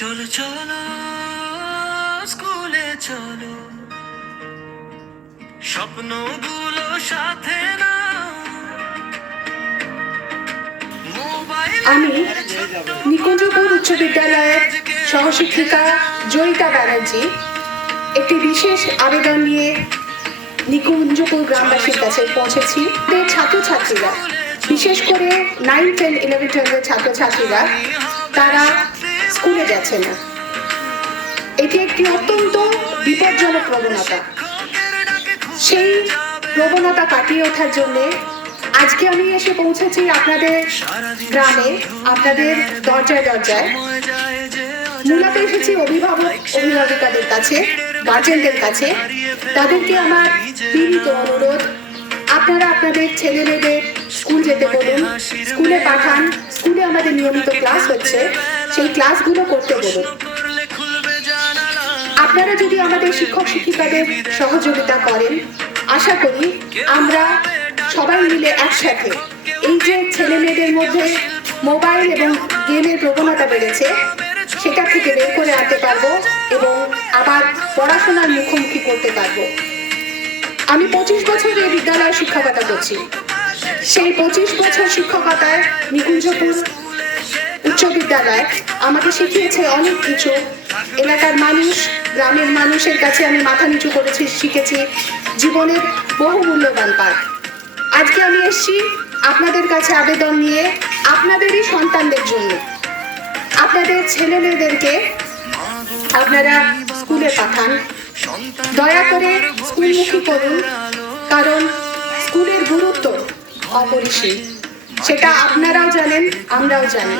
চলো চলো স্কুলে চলো, স্বপ্নগুলো সাথে নাও। আমি নিকুঞ্জপুর উচ্চ বিদ্যালয়ের সহশিক্ষিকা জয়িতা ব্যানার্জি একটি বিশেষ আবেদন নিয়ে নিকুঞ্জপুর গ্রামবাসীর কাছে পৌঁছেছি। ছাত্রছাত্রীরা, বিশেষ করে 9, 10, 11, 12 ছাত্রছাত্রীরা তারা স্কুলে যাচ্ছে না। এটি একটি অত্যন্ত বিপজ্জনক প্রবণতা। সেই প্রবণতা কাটিয়ে ওঠার জন্যে আজকে আমি এসে পৌঁছেছি আপনাদের গ্রামে, আপনাদের দরজায় দরজায়। মূলত এসেছি অভিভাবিকাদের কাছে, গার্জেনদের কাছে। তাদেরকে আমার বিনীত অনুরোধ, আপনারা আপনাদের ছেলে মেয়েদের স্কুল যেতে বলুন, স্কুলে পাঠান। স্কুলে আমাদের নিয়মিত ক্লাস হচ্ছে, সেই ক্লাসগুলো করতে বলুন। আপনারা যদি আমাদের শিক্ষক শিক্ষিকাদের সহযোগিতা করেন, আশা করি আমরা সবাই মিলে একসাথে এই যে ছেলে মেয়েদের মধ্যে মোবাইল এবং গেমের প্রবণতা বেড়েছে, সেটা থেকে বের করে আনতে পারবো এবং আবার পড়াশোনার মুখোমুখি করতে পারবো। আমি 25 বছর এই বিদ্যালয়ে শিক্ষকতা করছি। সেই 25 বছর শিক্ষকতায় নিকুঞ্জপুর উচ্চ বিদ্যালয় আমাকে শিখিয়েছে অনেক কিছু। এলাকার মানুষ, গ্রামের মানুষের কাছে আমি মাথা নিচু করেছি, শিখেছি জীবনের বহু মূল্যবান পাঠ। আজকে আমি এসেছি আপনাদের কাছে আবেদন নিয়ে, আপনাদেরই সন্তানদের জন্য, আপনাদের ছেলে মেয়েদেরকে আপনারা স্কুলে পাঠান। দয়া করে স্কুলমুখী করুন, কারণ স্কুলের গুরুত্ব অপরিসীম। সেটা আপনারাও জানেন, আমরাও জানি।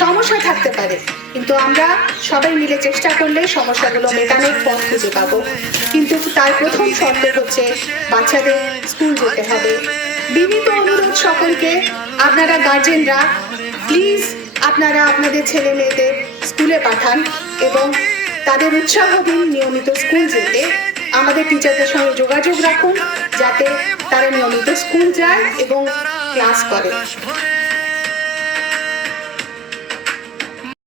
সমস্যা থাকতে পারে, কিন্তু আমরা সবাই মিলে চেষ্টা করলে সমস্যাগুলো মেটানোর পথ খুঁজে পাবো। কিন্তু তার প্রথম শর্ত হচ্ছে বাচ্চাদের স্কুল যেতে হবে। বিনীত অনুরোধ সকলকে, আপনারা গার্জেনরা প্লিজ আপনারা আপনাদের ছেলে মেয়েদের স্কুলে পাঠান এবং তাদের উৎসাহ দিন নিয়মিত স্কুল যেতে। আমাদের টিচারদের সঙ্গে যোগাযোগ রাখুন যাতে তারা নিয়মিত স্কুল যায় এবং ক্লাস করে।